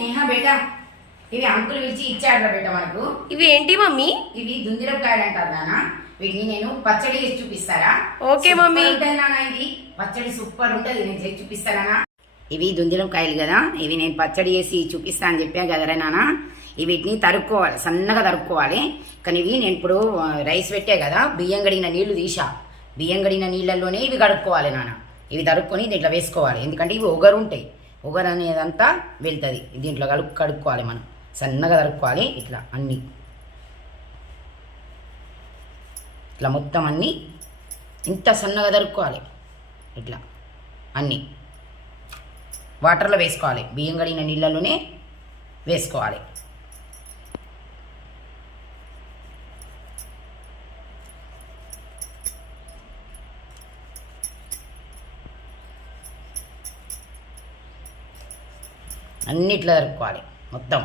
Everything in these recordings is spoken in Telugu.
స్నేహ బేటా ఇవి అంకుల్ పిలిచి ఇచ్చాడు బేటా మనకు. ఇవి ఏంటి మమ్మీ? ఇవి దుందిరకాయలు అంటారు నాన్న. వీటిని నేను పచ్చడి చేసి చూపిస్తారా? Okay mummy. నాన్న ఇది పచ్చడి సూపర్ ఉంటుంది, నేను చేసి చూపిస్తానా? ఇవి దుందిరకాయలు కదా, ఇవి నేను పచ్చడి చేసి చూపిస్తా అని చెప్పా కదరా నాన్న. వీటిని తరుక్కోవాలి, సన్నగా తరుక్కోవాలి. కానీ ఇవి నేను ఇప్పుడు రైస్ పెట్టే కదా, బియ్యం గడిగిన నీళ్లు తీసా. బియ్యం గడిగిన నీళ్ళల్లోనే ఇవి కడుక్కోవాలి నాన్న. ఇవి తరుక్కొని దీంట్లో వేసుకోవాలి, ఎందుకంటే ఇవి ఒగరు ఉంటాయి. ఒగరు అనేదంతా వెళ్తుంది దీంట్లో. కడుక్కోవాలి మనం, సన్నగా తరుక్కోవాలి. ఇట్లా అన్నీ ఇట్లా మొత్తం అన్నీ ఇంత సన్నగా తరుక్కోవాలి. ఇట్లా అన్నీ వాటర్లో వేసుకోవాలి, బియ్యం కడిగిన నీళ్ళలోనే వేసుకోవాలి. అన్నిట్లో జరుపుకోవాలి మొత్తం.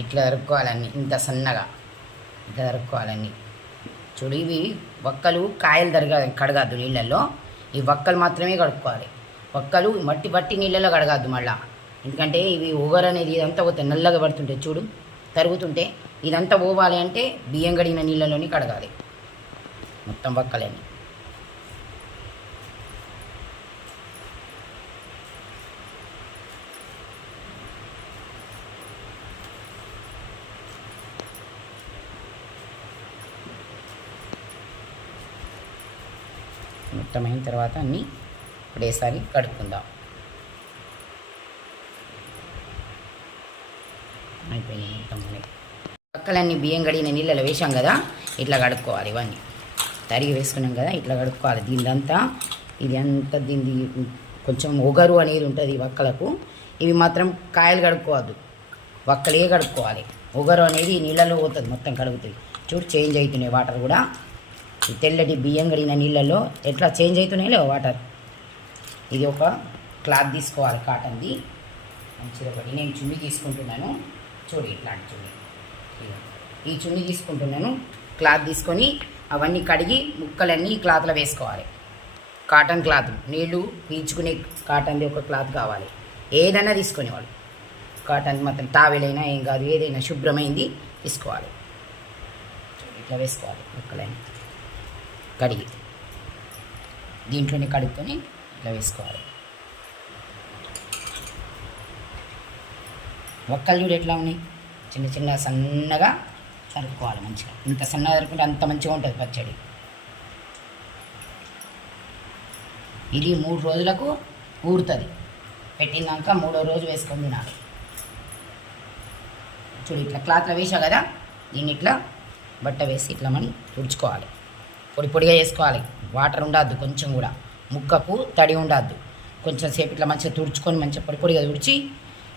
ఇట్లా జరుపుకోవాలన్నీ, ఇంత సన్నగా ఇట్లా జరుపుకోవాలన్నీ. చూడు, ఇవి వక్కలు కాయలు కడగద్దు నీళ్ళల్లో, ఈ వక్కలు మాత్రమే కడుక్కోవాలి. వక్కలు మట్టి పట్టి నీళ్ళలో కడగద్దు మళ్ళా, ఎందుకంటే ఇవి ఒగరు అనేది ఇదంతా పోతే నల్లగా పడుతుంటే చూడు తరుగుతుంటే, ఇదంతా పోవాలి అంటే బియ్యం కడిగిన నీళ్ళలోనే కడగాలి మొత్తం వక్కలన్నీ. మొత్తం అయిన తర్వాత అన్నీ ఒకటేసారి కడుక్కుందాం. అయిపోయింది మొత్తం. వక్కలన్నీ బియ్యం కడిగిన నీళ్ళలో వేసాం కదా, ఇట్లా కడుక్కోవాలి. ఇవన్నీ తరిగి వేసుకున్నాం కదా, ఇట్లా కడుక్కోవాలి. దీనిదంతా ఇది అంతా దీని కొంచెం ఒగరు అనేది ఉంటుంది ఈ వక్కలకు. ఇవి మాత్రం కాయలు కడుక్కోవద్దు, వక్కలే కడుక్కోవాలి. ఒగరు అనేది నీళ్ళలో పోతుంది, మొత్తం కడుగుతుంది. చూడు చేంజ్ అవుతున్నాయి వాటర్ కూడా. ఈ తెల్లటి బియ్యం కడిగిన నీళ్ళల్లో ఎట్లా చేంజ్ అవుతున్నాయి లేవు వాటర్. ఇది ఒక క్లాత్ తీసుకోవాలి, కాటన్ది మంచిగా ఒకటి. నేను చున్నీ తీసుకుంటున్నాను, చూడు ఇట్లాంటి చున్నీ. ఈ చున్నీ తీసుకుంటున్నాను, క్లాత్ తీసుకొని అవన్నీ కడిగి ముక్కలన్నీ క్లాత్లో వేసుకోవాలి. కాటన్ క్లాత్, నీళ్ళు పీల్చుకునే కాటన్ది ఒక క్లాత్ కావాలి. ఏదైనా తీసుకునేవాడు, కాటన్ మాత్రం టావెలైనా ఏం కాదు, ఏదైనా శుభ్రమైంది తీసుకోవాలి. ఇట్లా వేసుకోవాలి ముక్కలన్నీ కడిగి, దీంట్లోనే కడుక్కొని ఇట్లా వేసుకోవాలి. వక్కలు చూడు ఎట్లా ఉన్నాయి, చిన్న చిన్న సన్నగా తరుక్కోవాలి మంచిగా. ఇంత సన్నగా తరుక్కుంటే అంత మంచిగా ఉంటుంది పచ్చడి. ఇది 3 రోజులకు ఊరుతుంది, పెట్టినాక 3వ రోజు వేసుకొని తినాలి. చూడు ఇట్లా క్లాత్లో వేసా కదా, దీన్ని ఇట్లా బట్ట వేసి ఇట్లా మనం తుడుచుకోవాలి. పొడి పొడిగా చేసుకోవాలి, వాటర్ ఉండద్దు కొంచెం కూడా, ముక్కకు తడి ఉండద్దు. కొంచెం సేపు ఇట్లా మంచిగా తుడుచుకొని మంచిగా పొడి పొడిగా తుడిచి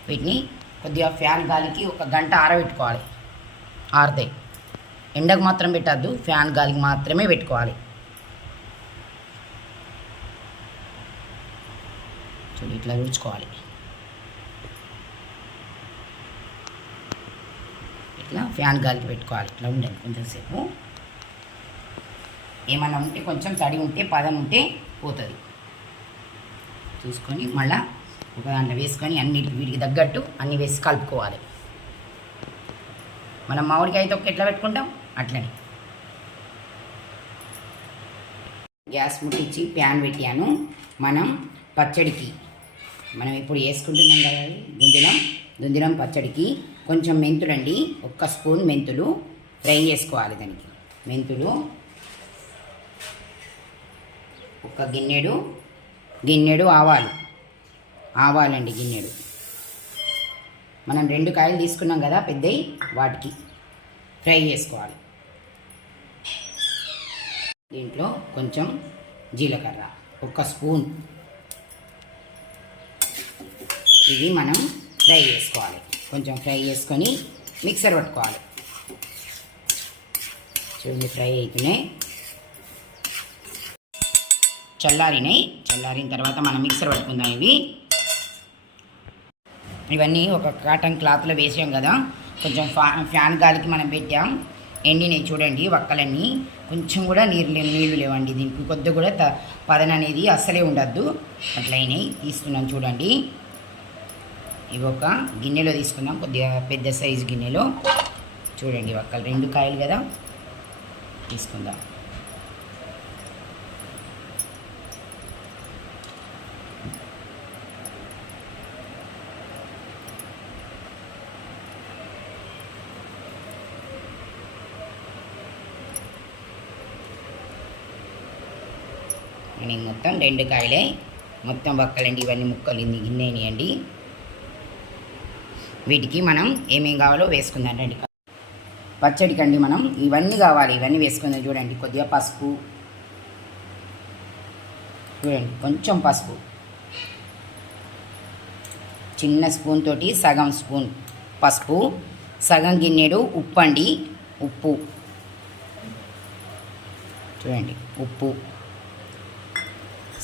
వీటిని కొద్దిగా ఫ్యాన్ గాలికి 1 గంట ఆరబెట్టుకోవాలి. ఆరుతాయి, ఎండకు మాత్రం పెట్టద్దు, ఫ్యాన్ గాలికి మాత్రమే పెట్టుకోవాలి. చూడు ఇట్లా తుడుచుకోవాలి, ఇట్లా ఫ్యాన్ గాలికి పెట్టుకోవాలి. ఇట్లా ఉండండి కొంచెం సేపు. ఏమన్నా ఉంటే కొంచెం తడి ఉంటే పదం ఉంటే పోతుంది చూసుకొని మళ్ళీ ఒక దాంట్లో వేసుకొని అన్నిటికి వీటికి తగ్గట్టు అన్నీ వేసి కలుపుకోవాలి. మనం మామిడికాయ తొక్క ఎట్లా పెట్టుకుంటాం అట్లనే. గ్యాస్ ముట్టించి ప్యాన్ పెట్టాను. మనం పచ్చడికి మనం ఇప్పుడు వేసుకుంటున్నాం కదా దుందిరం పచ్చడికి కొంచెం మెంతులండి, 1 స్పూన్ మెంతులు ఫ్రై చేసుకోవాలి. దానికి మెంతులు 1 గిన్నెడు ఆవాలండి గిన్నెడు. మనం 2 కాయలు తీసుకున్నాం కదా పెద్దవి, వాటికి ఫ్రై చేసుకోవాలి. దీంట్లో కొంచెం జీలకర్ర 1 స్పూన్, ఇవి మనం ఫ్రై చేసుకోవాలి. కొంచెం ఫ్రై చేసుకొని మిక్సర్ పట్టుకోవాలి. చూడండి ఫ్రై అవుతున్నాయి, చల్లారిన తర్వాత మనం మిక్సర్ పట్టుకుందాం. ఇవన్నీ ఒక కాటన్ క్లాత్లో వేసాం కదా, కొంచెం ఫ్యాన్ గాలికి మనం పెట్టాం. ఎండినాయి చూడండి వక్కలన్నీ, కొంచెం కూడా నీళ్ళు లేవండి దీనికి, కొద్దిగా కూడా పదన అనేది అస్సలే ఉండద్దు. అట్లా అయినాయి, తీసుకున్నాం చూడండి. ఇవి ఒక గిన్నెలో తీసుకుందాం, కొద్దిగా పెద్ద సైజు గిన్నెలో. చూడండి వక్కలు 2 కాయలు కదా, తీసుకుందాం. నేను మొత్తం 2 కాయలే, మొత్తం వక్కలండి ఇవన్నీ ముక్కలు ఇన్ని గిన్నెనియండి. వీటికి మనం ఏమేం కావాలో వేసుకుందాం రండి. పచ్చడికండి మనం ఇవన్నీ కావాలి, ఇవన్నీ వేసుకుందాం. చూడండి కొద్దిగా పసుపు, చూడండి కొంచెం పసుపు, చిన్న స్పూన్ తోటి సగం స్పూన్ పసుపు, సగం గిన్నెడు ఉప్పు అండి, ఉప్పు చూడండి, ఉప్పు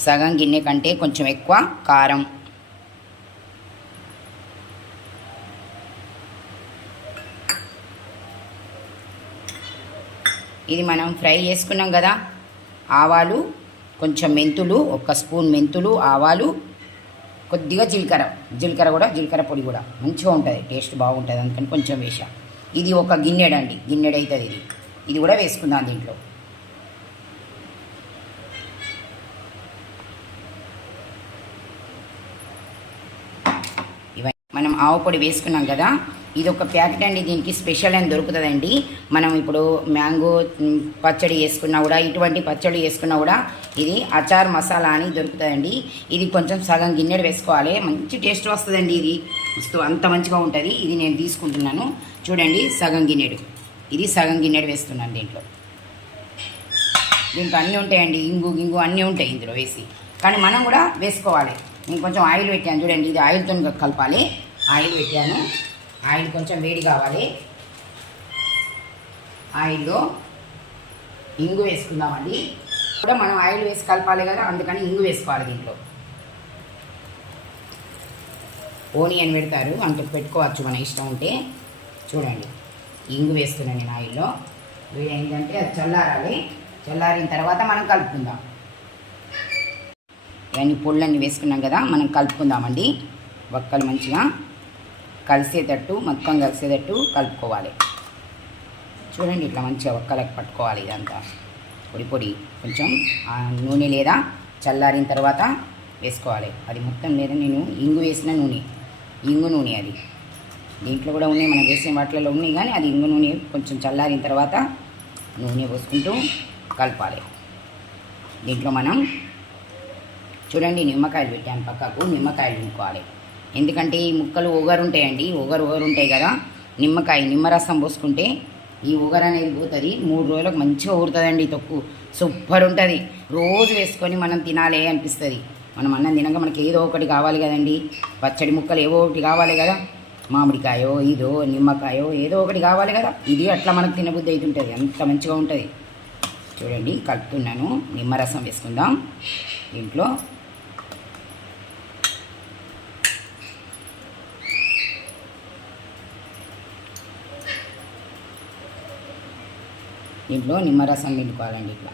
సగం గిన్నె కంటే కొంచెం ఎక్కువ కారం, ఇది మనం ఫ్రై చేసుకున్నాం కదా, ఆవాలు, కొంచెం మెంతులు, 1 స్పూన్ మెంతులు, ఆవాలు, కొద్దిగా జీలకర్ర కూడా, జీలకర్ర పొడి కూడా మంచిగా ఉంటుంది, టేస్ట్ బాగుంటుంది, అందుకని కొంచెం వేసా. ఇది ఒక గిన్నెడండి, గిన్నెడు అవుతుంది ఇది కూడా వేసుకుందాం దీంట్లో. మనం ఆవు పొడి వేసుకున్నాం కదా, ఇది ఒక ప్యాకెట్ అండి, దీనికి స్పెషల్ అని దొరుకుతుందండి. మనం ఇప్పుడు మ్యాంగో పచ్చడి వేసుకున్నా కూడా, ఇటువంటి పచ్చడి వేసుకున్నా కూడా ఇది అచార్ మసాలా అని దొరుకుతుందండి. ఇది కొంచెం సగం గిన్నెడు వేసుకోవాలి, మంచి టేస్ట్ వస్తుందండి, ఇది అంత మంచిగా ఉంటుంది. ఇది నేను తీసుకుంటున్నాను చూడండి, సగం గిన్నెడు, ఇది సగం గిన్నెడు వేస్తున్నాను దీంట్లో. దీంట్లో అన్నీ ఉంటాయండి, ఇంగు అన్నీ ఉంటాయి ఇందులో వేసి, కానీ మనం కూడా వేసుకోవాలి. నేను కొంచెం ఆయిల్ పెట్టాను చూడండి, ఇది ఆయిల్తో కలపాలి. ఆయిల్ పెట్టాను, ఆయిల్ కొంచెం వేడి కావాలి. ఆయిల్లో ఇంగు వేసుకుందామండి, కూడా మనం ఆయిల్ వేసి కలపాలి కదా, అందుకని ఇంగు వేసుకోవాలి దీంట్లో. ఓనియన్ పెడతారు, అంత పెట్టుకోవచ్చు మన ఇష్టం ఉంటే. చూడండి ఇంగు వేస్తున్నాను నేను ఆయిల్లో. ఏంటంటే అది చల్లారాలి, చల్లారిన తర్వాత మనం కలుపుకుందాం. ఇవన్నీ పొళ్ళన్నీ వేసుకున్నాం కదా, మనం కలుపుకుందామండి. వక్కలు మంచిగా కలిసేటట్టు, మొత్తం కలిసేటట్టు కలుపుకోవాలి. చూడండి ఇట్లా మంచిగా వక్కలకు పట్టుకోవాలి. ఇదంతా పొడి కొంచెం నూనె లేదా చల్లారిన తర్వాత వేసుకోవాలి. అది మొత్తం లేదా నేను ఇంగు వేసిన నూనె, ఇంగు నూనె అది దీంట్లో కూడా ఉన్నాయి, మనం వేసే వాటిలో ఉన్నాయి, కానీ అది ఇంగు నూనె. కొంచెం చల్లారిన తర్వాత నూనె పోసుకుంటూ కలపాలి. దీంట్లో మనం చూడండి నిమ్మకాయలు పెట్టాను పక్కకు, నిమ్మకాయలు పిండుకోవాలి. ఎందుకంటే ఈ ముక్కలు ఒగరు ఉంటాయండి, ఒగరు ఉంటాయి కదా, నిమ్మరసం పోసుకుంటే ఈ ఒగరు అనేది పోతుంది. 3 రోజులకు మంచిగా ఊరుతుందండి తొక్కు, సూపర్ ఉంటుంది. రోజు వేసుకొని మనం తినాలి అనిపిస్తుంది. మనం అన్నం తినక మనకి ఏదో ఒకటి కావాలి కదండి, పచ్చడి ముక్కలు ఏవో ఒకటి కావాలి కదా, మామిడికాయో ఇదో నిమ్మకాయో ఏదో ఒకటి కావాలి కదా, ఇది అట్లా మనకు తినబుద్ధి అవుతుంటుంది, అంత మంచిగా ఉంటుంది. చూడండి కలుపుతున్నాను, నిమ్మరసం వేసుకుందాం దీంట్లో. దీంట్లో నిమ్మరసం పిండుకోవాలండి ఇట్లా.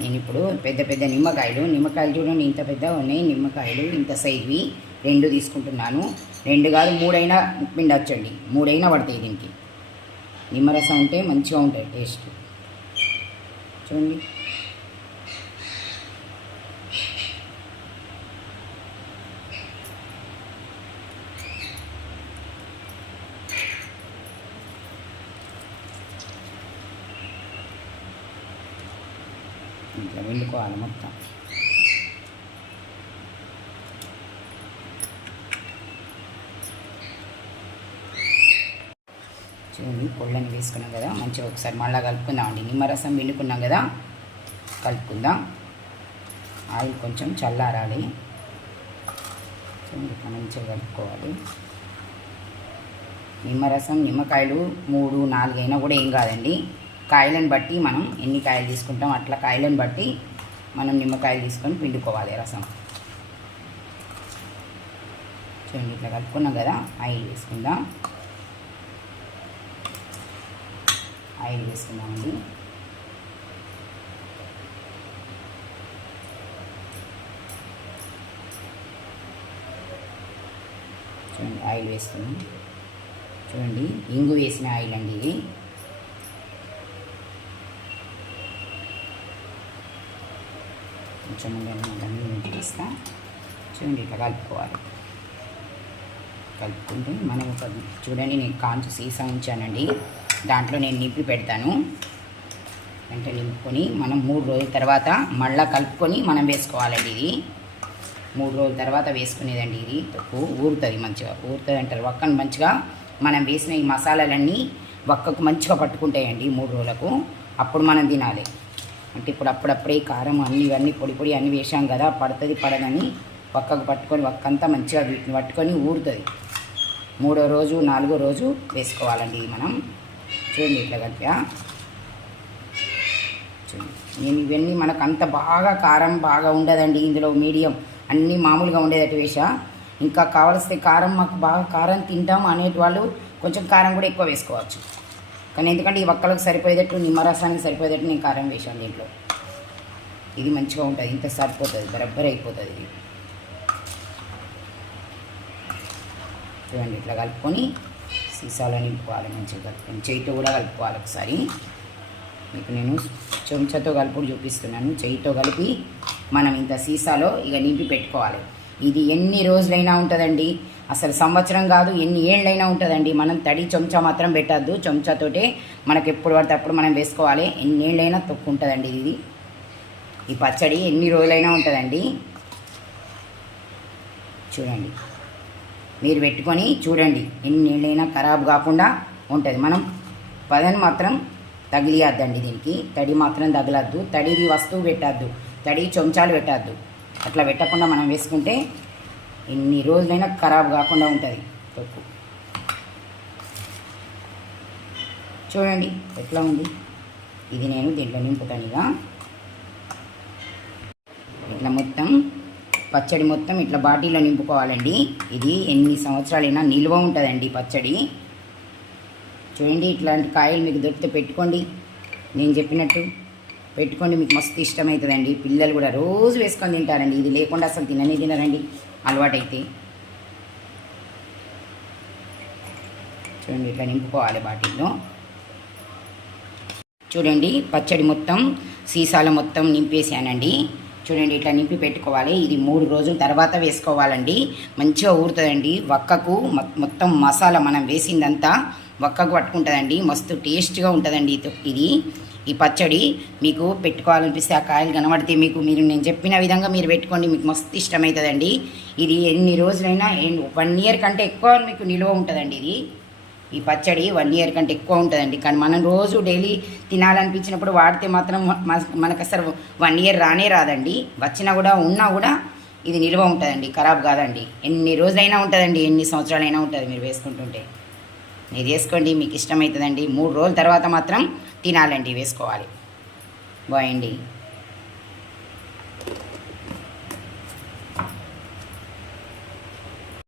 నేను ఇప్పుడు పెద్ద నిమ్మకాయలు చూడండి, ఇంత పెద్ద ఉన్నాయి నిమ్మకాయలు, ఇంత సైజువి 2 తీసుకుంటున్నాను. 2 కాదు 3 అయినా పిండొచ్చండి, 3 అయినా పడతాయి దీనికి. నిమ్మరసం ఉంటే మంచిగా ఉంటుంది టేస్ట్. చూడండి ఇట్లా వండుకోవాలి మొత్తం. చూడండి పొళ్ళని వేసుకున్నాం కదా, మంచిగా ఒకసారి మళ్ళీ కలుపుకుందామండి. నిమ్మరసం పిండుకున్నాం కదా, కలుపుకుందాం. ఆయిల్ కొంచెం చల్లారాలి, ఇట్లా మంచిగా కలుపుకోవాలి. నిమ్మరసం నిమ్మకాయలు 3, 4 అయినా కూడా ఏం కాదండి, కాయలను బట్టి మనం ఎన్ని కాయలు తీసుకుంటాం అట్లా కాయలను బట్టి మనం నిమ్మకాయలు తీసుకొని పిండుకోవాలి రసం. చూడండి ఇట్లా కలుపుకున్నాం కదా, ఆయిల్ వేసుకుందాం. ఆయిల్ వేసుకుందామండి. చూడండి ఆయిల్ వేసుకున్నాం. చూడండి ఇంగు వేసిన ఆయిల్ అండి ఇది. కొంచెం వేస్తా. చూడండి ఇట్లా కలుపుకోవాలి. కలుపుకుంటే మనం ఒక చూడండి నేను కాంచు సీసా ఉంచానండి, దాంట్లో నేను నింపి పెడతాను. అంటే నింపుకొని మనం 3 రోజుల తర్వాత మళ్ళీ కలుపుకొని మనం వేసుకోవాలండి. ఇది 3 రోజుల తర్వాత వేసుకునేదండి. ఇది ఊరుతుంది, మంచిగా ఊరుతుంది అంటారు. వక్కను మంచిగా మనం వేసిన ఈ మసాలాలన్నీ వక్కకు మంచిగా పట్టుకుంటాయండి 3 రోజులకు. అప్పుడు మనం తినాలి. అంటే ఇప్పుడు అప్పుడప్పుడే కారం ఇవన్నీ పొడి పొడి అన్నీ వేసాం కదా, పడుతుంది పడదని వక్కకు పట్టుకొని వక్కంతా మంచిగా వీటిని పట్టుకొని ఊరుతుంది. 3వ రోజు 4వ రోజు వేసుకోవాలండి మనం. చూడండి ఇట్లా కలిపా. చూడండి నేను ఇవన్నీ మనకు అంత బాగా కారం బాగా ఉండదండి ఇందులో, మీడియం అన్నీ మామూలుగా ఉండేటట్టు వేసా. ఇంకా కావలిస్తే కారం మాకు బాగా కారం తింటాం అనేటి వాళ్ళు కొంచెం కారం కూడా ఎక్కువ వేసుకోవచ్చు. కానీ ఎందుకంటే ఈ వక్కలకు సరిపోయేటట్టు నిమ్మరసానికి సరిపోయేటట్టు నేను కారం వేసాను దీంట్లో. ఇది మంచిగా ఉంటుంది, ఇంత సరిపోతుంది, బరబ్బర్ అయిపోతుంది ఇది. చూడండి ఇట్లా కలుపుకొని సీసాలో నింపుకోవాలి, మంచిగా కలుపుకొని చేయితో కూడా కలుపుకోవాలి. ఒకసారి మీకు నేను చెంచాతో కలుపుడు చూపిస్తున్నాను. చేయితో కలిపి మనం ఇంత సీసాలో ఇక నింపి పెట్టుకోవాలి. ఇది ఎన్ని రోజులైనా ఉంటుందండి, అసలు సంవత్సరం కాదు ఎన్ని ఏళ్ళైనా ఉంటుందండి. మనం తడి చెంచా మాత్రం పెట్టద్దు, చెంచాతోటే మనకు ఎప్పుడు పడితే అప్పుడు మనం వేసుకోవాలి. ఎన్ని ఏళ్ళైనా తొక్కు ఉంటుందండి ఇది. ఈ పచ్చడి ఎన్ని రోజులైనా ఉంటుందండి. చూడండి మీరు పెట్టుకొని చూడండి, ఎన్ని ఏళ్ళైనా ఖరాబ్ కాకుండా ఉంటుంది. మనం పదని మాత్రం తగిలియద్దండి, దీనికి తడి మాత్రం తగలద్దు. తడిది వస్తువు పెట్టద్దు, తడి చెంచాలు పెట్టద్దు. అట్లా పెట్టకుండా మనం వేసుకుంటే ఎన్ని రోజులైనా ఖరాబ్ కాకుండా ఉంటుంది తొక్కు. చూడండి ఎట్లా ఉంది. ఇది నేను దీంట్లో నింపుతాను. ఇక ఇట్లా మొత్తం పచ్చడి మొత్తం ఇట్లా బాటిల్లో నింపుకోవాలండి. ఇది ఎన్ని సంవత్సరాలైనా నిల్వ ఉంటుందండి పచ్చడి. చూడండి ఇట్లాంటి కాయలు మీకు దొరికితే పెట్టుకోండి, నేను చెప్పినట్టు పెట్టుకోండి, మీకు మస్తు ఇష్టమవుతుందండి. పిల్లలు కూడా రోజు వేసుకొని తింటారండి. ఇది లేకుండా అసలు తినరండి అలవాటైతే. చూడండి ఇట్లా నింపుకోవాలి బాటిల్లో. చూడండి పచ్చడి మొత్తం సీసాలో మొత్తం నింపేసానండి. చూడండి ఇట్లా నింపి పెట్టుకోవాలి. ఇది 3 రోజుల తర్వాత వేసుకోవాలండి. మంచిగా ఊరుతుందండి. వక్కకు మొత్తం మసాలా మనం వేసిందంతా వక్కకు పట్టుకుంటుందండి. మస్తు టేస్ట్గా ఉంటుందండి ఇది. ఈ పచ్చడి మీకు పెట్టుకోవాలనిపిస్తే ఆ కాయలు కనబడితే మీరు నేను చెప్పిన విధంగా మీరు పెట్టుకోండి, మీకు మస్తు ఇష్టమవుతుందండి. ఇది ఎన్ని రోజులైనా 1 ఇయర్ కంటే ఎక్కువ మీకు నిల్వ ఉంటుందండి. ఈ పచ్చడి 1 ఇయర్ కంటే ఎక్కువ ఉంటుందండి. కానీ మనం రోజు డైలీ తినాలనిపించినప్పుడు వాడితే మాత్రం మనకు అసలు 1 ఇయర్ రాదండి. వచ్చినా కూడా ఉన్నా కూడా ఇది నిల్వ ఉంటుందండి, ఖరాబ్ కాదండి. ఎన్ని రోజులైనా ఉంటుందండి, ఎన్ని సంవత్సరాలైనా ఉంటుంది మీరు వేసుకుంటుంటే. మీరు వేసుకోండి, మీకు ఇష్టమవుతుందండి. 3 రోజుల తర్వాత మాత్రం తినాలండి, వేసుకోవాలి. బాయ్ అండి.